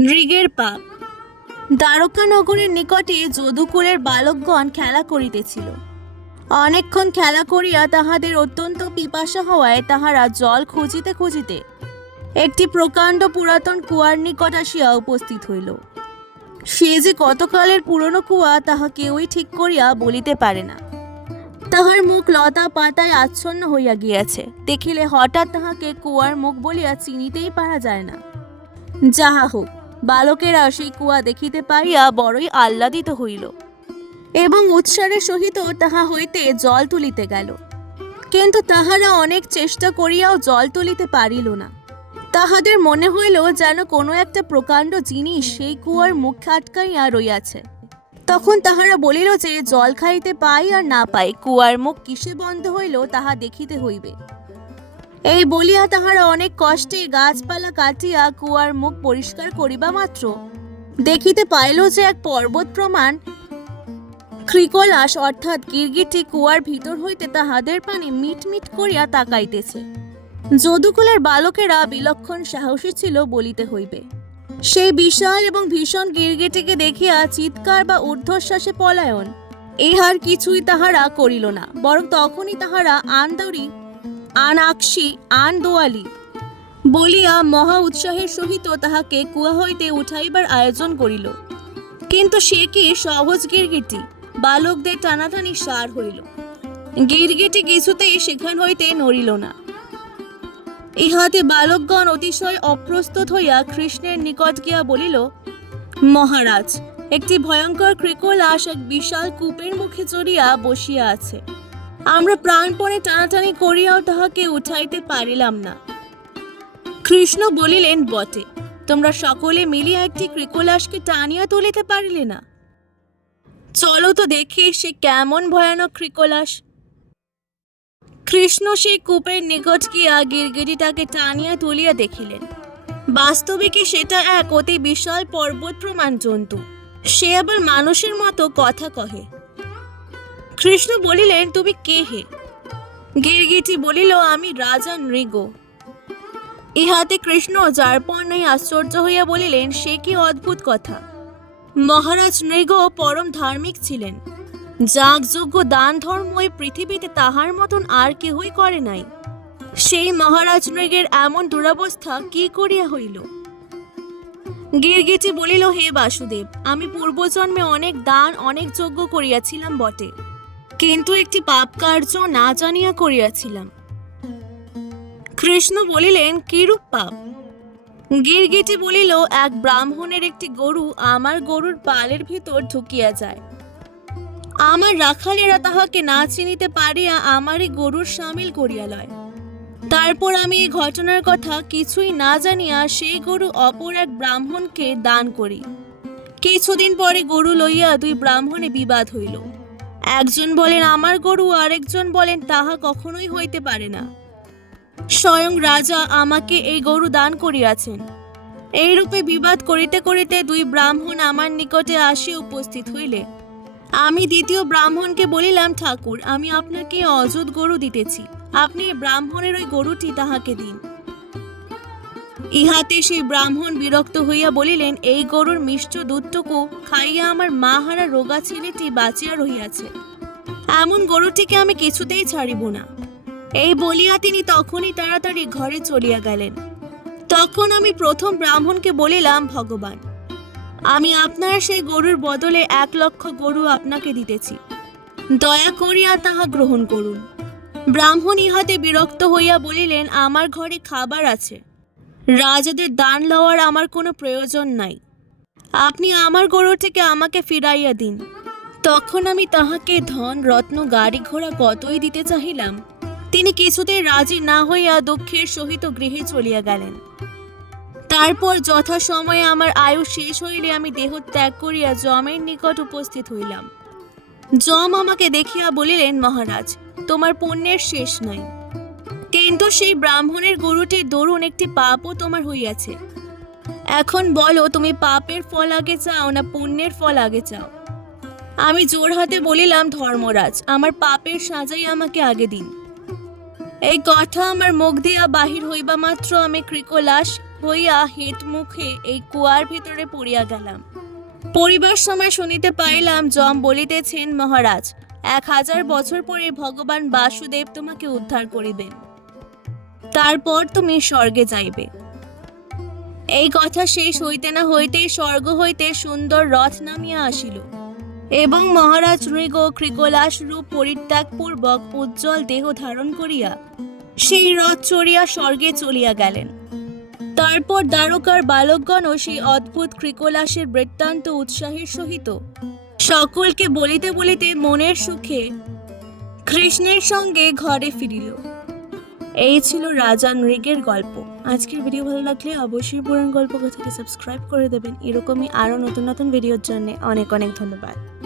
নৃগের পাপ। দ্বারকানগরের নিকটে যদুকুলের বালকগণ খেলা করিতেছিল। অনেকক্ষণ খেলা করিয়া তাহাদের অত্যন্ত পিপাসা হওয়ায় তাহারা জল খুঁজিতে খুঁজিতে একটি প্রকাণ্ড পুরাতন কুয়ার নিকট আসিয়া উপস্থিত হইল। সে যে কতকালের পুরনো কুয়া, তাহা কেউই ঠিক করিয়া বলিতে পারে না। তাহার মুখ লতা পাতায় আচ্ছন্ন হইয়া গিয়াছে। দেখিলে হঠাৎ তাহাকে কুয়ার মুখ বলিয়া চিনিতেই পারা যায় না। যাহা হোক বালকেরা সেই কুয়া দেখিতে পাইয়া বড়ই আহ্লাদিত হইল এবং উৎসারের সহিত তাহা হইতে জল তুলিতে গেল। কিন্তু তাহারা অনেক চেষ্টা করিয়াও জল তুলিতে পারিল না। তাহাদের মনে হইল যেন কোনো একটা প্রকাণ্ড জিনিস সেই কুয়ার মুখ আটকাইয়া রইয়াছে। তখন তাহারা বলিল যে, জল খাইতে পাই আর না পাই, কুয়ার মুখ কিসে বন্ধ হইল তাহা দেখিতে হইবে। এই বলিয়া তাহারা অনেক কষ্টে গাছপালা কাটিয়া কুয়ার মুখ পরিষ্কার করিবা মাত্র। দেখিতে পাইল যে এক পর্বত প্রমাণ। ক্রিকলাস অর্থাৎ গিরগিটি কুয়ার ভিতর হইতে তাহাদের পানে মিট মিট করিয়া তাকাইতেছে। যদুকুলের বালকেরা বিলক্ষণ সাহসী ছিল বলিতে হইবে। সেই বিশাল এবং ভীষণ গিরগিটিকে দেখিয়া চিৎকার বা ঊর্ধ্বশ্বাসে পলায়ন। ইহার কিছুই তাহারা করিল না, বরং তখনই তাহারা আন্দরি আন আকশি, আন দোয়ালি। বলিয়া মহা উৎসাহের সহিত তাহাকে কুয়া হইতে উঠাইবার আয়োজন করিল। কিন্তু সে কি সহজ গিরগিটি, বালকদের টানাটানি সার হইল। গিরগিটি কিছুতেই সেখান হইতে নড়িল না। ইহাতে বালকগণ অতিশয় অপ্রস্তুত হইয়া কৃষ্ণের নিকট গিয়া বলিল, মহারাজ, একটি ভয়ঙ্কর ক্রিকলাস এক বিশাল কূপের মুখে চড়িয়া বসিয়া আছে। আমরা প্রাণপণে টানাটানি করিয়াও তাহাকে উঠাইতে পারিলাম না। কৃষ্ণ বলিলেন, বটে, তোমরা সকলে মিলিয়া একটি ক্রিকলাসকে টানিয়া তুলিতে পারিলে না। চলো তো দেখি সে কেমন ভয়ানক ক্রিকলাস কৃষ্ণ সেই কূপের নিকট গিয়া গিরগিটিটাকে টানিয়া তুলিয়া দেখিলেন। বাস্তবে কি সেটা এক অতি বিশাল পর্বত প্রমাণ জন্তু। সে আবার মানুষের মতো কথা কহে। কৃষ্ণ বলিলেন, তুমি কে হে? গিরগিটি বলিল, আমি রাজা নৃগ। ইহাতে কৃষ্ণ যার পর নাই আশ্চর্য হইয়া বলিলেন, সে কি অদ্ভুত কথা। মহারাজ নৃগ পরম ধার্মিক ছিলেন। যাগযজ্ঞ দান ধর্ম এই পৃথিবীতে তাহার মতন আর কেহই করে নাই। সেই মহারাজ নৃগের এমন দুরবস্থা কি করিয়া হইল? গিরগিটি বলিল, হে বাসুদেব, আমি পূর্বজন্মে অনেক দান, অনেক যজ্ঞ করিয়াছিলাম বটে। কিন্তু একটি পাপ কার্য না জানিয়া করিয়াছিলাম। কৃষ্ণ বলিলেন, কিরূপ পাপ? গিরগিটি বলিল, এক ব্রাহ্মণের একটি গরু আমার গরুর পালের ভিতর ঢুকিয়া যায়। আমার রাখালেরা তাহাকে না চিনিতে পারিয়া আমারই গরুর সামিল করিয়া লয়। তারপর আমি এই ঘটনার কথা কিছুই না জানিয়া সেই গরু অপর এক ব্রাহ্মণকে দান করি। কিছুদিন পরে গরু লইয়া দুই ব্রাহ্মণে বিবাদ হইল। একজন বলেন আমার গরু, আরেকজন বলেন তাহা কখনোই হইতে পারে না। স্বয়ং রাজা আমাকে এই গরু দান করিয়াছেন। এইরূপে বিবাদ করিতে করিতে দুই ব্রাহ্মণ আমার নিকটে আসি উপস্থিত হইলে। আমি দ্বিতীয় ব্রাহ্মণকে বলিলাম, ঠাকুর, আমি আপনাকে অযুত গরু দিতেছি। আপনি ব্রাহ্মণের ওই গরুটি তাহাকে দিন। ইহাতে সেই ব্রাহ্মণ বিরক্ত হইয়া বলিলেন, এই গরুর মিষ্ট দুধটুকু খাইয়া আমার মা হারা রোগা ছেলেটি বাঁচিয়া রহিয়াছে। এমন গরুটিকে আমি কিছুতেই ছাড়িব না। এই বলিয়া তিনি তখনই তাড়াতাড়ি ঘরে চলিয়া গেলেন। তখন আমি প্রথম ব্রাহ্মণকে বলিলাম, ভগবান, আমি আপনার সেই গরুর বদলে এক লক্ষ গরু আপনাকে দিতেছি। দয়া করিয়া তাহা গ্রহণ করুন। ব্রাহ্মণ ইহাতে বিরক্ত হইয়া বলিলেন, আমার ঘরে খাবার আছে। রাজাদের দান লওয়ার আমার কোনো প্রয়োজন নাই। আপনি আমার গরু থেকে আমাকে ফিরাইয়া দিন। তখন আমি তাহাকে ধন, রত্ন, গাড়ি ঘোড়া কতই দিতে চাহিলাম, তিনি কিছুতেই রাজি না হইয়া দুঃখের সহিত গৃহে চলিয়া গেলেন। তারপর যথা সময়ে আমার আয়ু শেষ হইলে আমি দেহ ত্যাগ করিয়া যমের নিকট উপস্থিত হইলাম। যম আমাকে দেখিয়া বলিলেন, মহারাজ, তোমার পুণ্যের শেষ নাই। কিন্তু সেই ব্রাহ্মণের গরুটির দরুন একটি পাপও তোমার হইয়াছে। এখন বলো, তুমি পাপের ফল আগে চাও না পুণ্যের ফল আগে চাও? আমি জোর হাতে বলিলাম, ধর্মরাজ, আমার পাপের সাজাই আমাকে আগে দিন। এই কথা আমার মুখ দিয়া বাহির হইবা মাত্র আমি ক্রিকলাস হইয়া হেট মুখে এই কুয়ার ভিতরে পড়িয়া গেলাম। পরিবার সময় শুনিতে পাইলাম, যম বলিতেছেন, মহারাজ, এক হাজার বছর পরে ভগবান বাসুদেব তোমাকে উদ্ধার করিবেন। তারপর তুমি স্বর্গে যাইবে। এই কথা শেষ হইতে না হইতে স্বর্গ হইতে সুন্দর রথ নামিয়া আসিল এবং মহারাজ মৃগ কৃকলাস রূপ পরিত্যাগপূর্বক উজ্জ্বল দেহ ধারণ করিয়া সেই রথ চড়িয়া স্বর্গে চলিয়া গেলেন। তারপর দ্বারকার বালকগণও সেই অদ্ভুত কৃকলাসের বৃত্তান্ত উৎসাহের সহিত সকলকে বলিতে বলিতে মনের সুখে কৃষ্ণের সঙ্গে ঘরে ফিরিল। এই ছিল রাজা নৃগের গল্প। আজকের ভিডিও ভালো লাগলে অবশ্যই পুরান গল্প কথাটি সাবস্ক্রাইব করে দেবেন। এরকমই আরও নতুন নতুন ভিডিওর জন্য অনেক অনেক ধন্যবাদ।